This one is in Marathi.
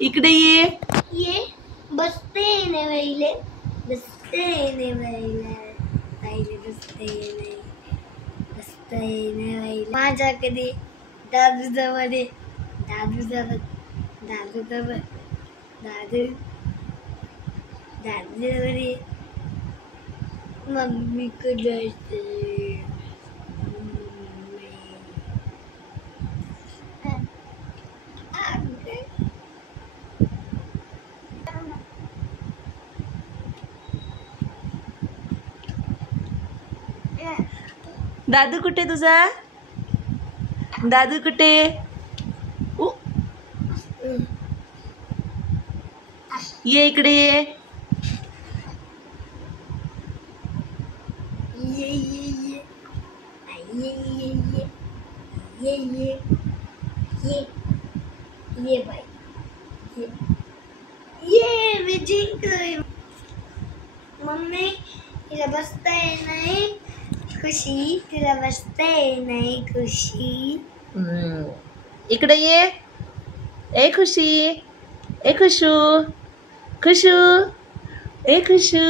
इकडे ये बसते नाही बाईले बसते नाही बाईले बाईले बसते नाही बाईले माझ्या कधी दादू जवळ मम्मी कडे दादू कुठे तुझा दादू कुठे ये इकडे ये बाई ये मी जिंकलोय मम्मी तिला बसता येत नाही खुशी तिला बसता येत नाही खुशी इकडे ये ए खुशी ए खुशू खुशू ए खुशू